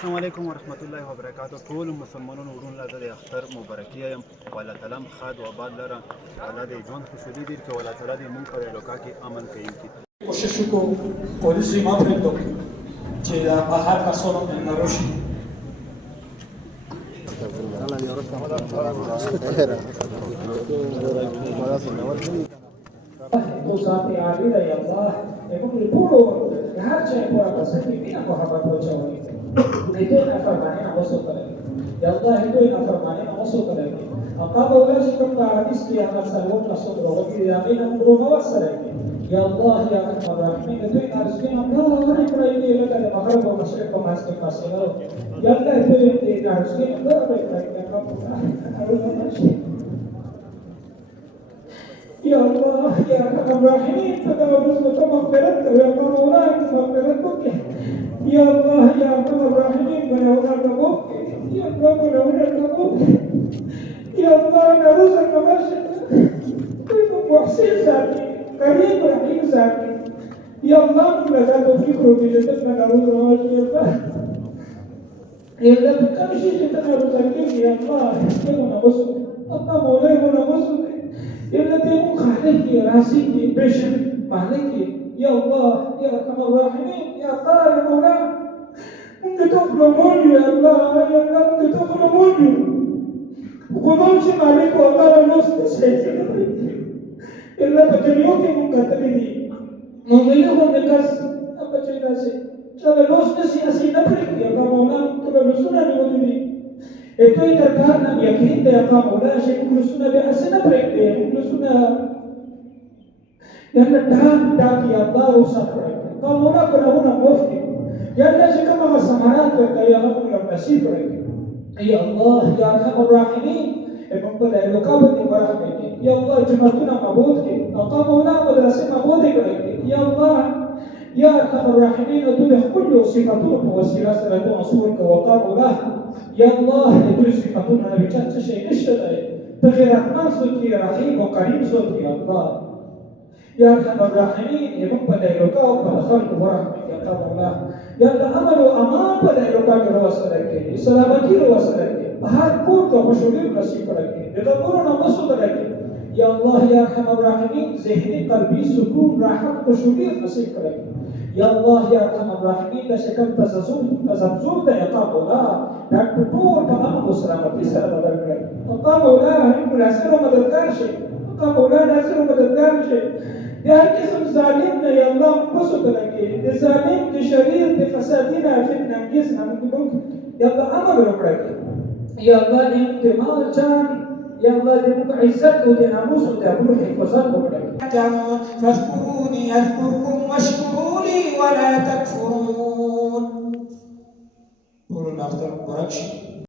السلام علیکم ورحمت الله وبرکاتہ. ټول مسلمانانو ورونو له د اختر مبارکي یم. والله تعالی خاد و آباد لره. الله دې ژوند خوشحالي ډېر کړي. والله تعالی دې مونږ په دې لوکا کې امن کوونکی. کوشش وکړو پولیسو یې مه پرېږدو چې د بهر کسانو مېلمه راشي. تو ذات عالی ده یا الله موږ ټول هر چا په تاسو کې مینا محبت وچوي دې نه فرمانه نه وسو کړی یا الله دې نه فرمانه نه وسو کړی اقاب اولاد کوم حدیث کې هغه څلور تاسو دروغه دي دا نه پرومو وسره یا الله یا ارحم الراحمین دې نه رسول الله هغه کړی دی لکه د مغرب او مشرق په منځ کې فاصله یا الله دې نه رسول الله هغه کړی دی يا الله يا ارحم الراحمين تجاوز وتغفرت يا مولاي مغفرتك يا الله يا ارحم الراحمين بنورنا ربك يا الله بنورنا ربك يا الله نرزقك مشهد محسن ذاتي كريم رحيم ذاتي يا الله لا توفيق بجدتنا نروز رواجه يا الله بكم شيء تنرزقك يا الله يا نبصر الله مولاي ونبصر التي مخالك راسك بشر مالك يا الله يا ارحم الراحمين يا الله يا مولانا ممكن تظلموني يا الله يا الله ممكن تظلموني وقولون شي مالك والله نص تسعيد الا بتنيوكي ممكن تبني مملكهم بكس ابا جيناسي شاء نص نسي اسي نبرك يا الله مولانا تبقى نصنا نودي itu terkadang yakin dia kamu dah saya mengusuna dia asal break dia mengusuna yang dah ya Allah rusak kamu dah pernah mufti yang dah jika maha samarat kaya kamu yang masih break ya Allah ya arhamar rahimin emang pada elokabat di barahmati ya Allah jemaatuna mabud ki kamu dah madrasah mabud ki ya Allah يا ارحم الراحمين تدخل كل صفاتنا وسيله سلطان رسولك وقام له يا الله يدل صفاتنا بجد شيء اشتغل تغيرت منصوتي رحيم وقريب صوتي يا الله يا ارحم الراحمين يا رب دايلوكا وقال خلق ورحمك يا قام الله يا الله امر وامان بدايلوكا كروسلك سلامتي روسلك بهار كون وشغل نصيب لك يدبرنا مصد لك يا الله يا ارحم الراحمين ذهني قلبي سكون راحه وشغل نصيب لك يا الله يا ارحم الراحمين لشكم تزمزم ده يقام الله ده تطور بأمن وسلامتي سلام بدرك أقام الله هم ناصر ومددگار شيء أقام الله ناصر ومددگار شيء ده هر قسم ظالم يا الله بسط لك ده ظالم ده شرير ده فسادنا فتنة انگیزنا ممكن يا الله أمر ربك يا الله انتمال جان يا الله دمك عزت ودناموس ودابلو حفظان وبرك فاذكروني أذكركم واشكروا لي ولا تكفرون قولوا ناخذ مبارك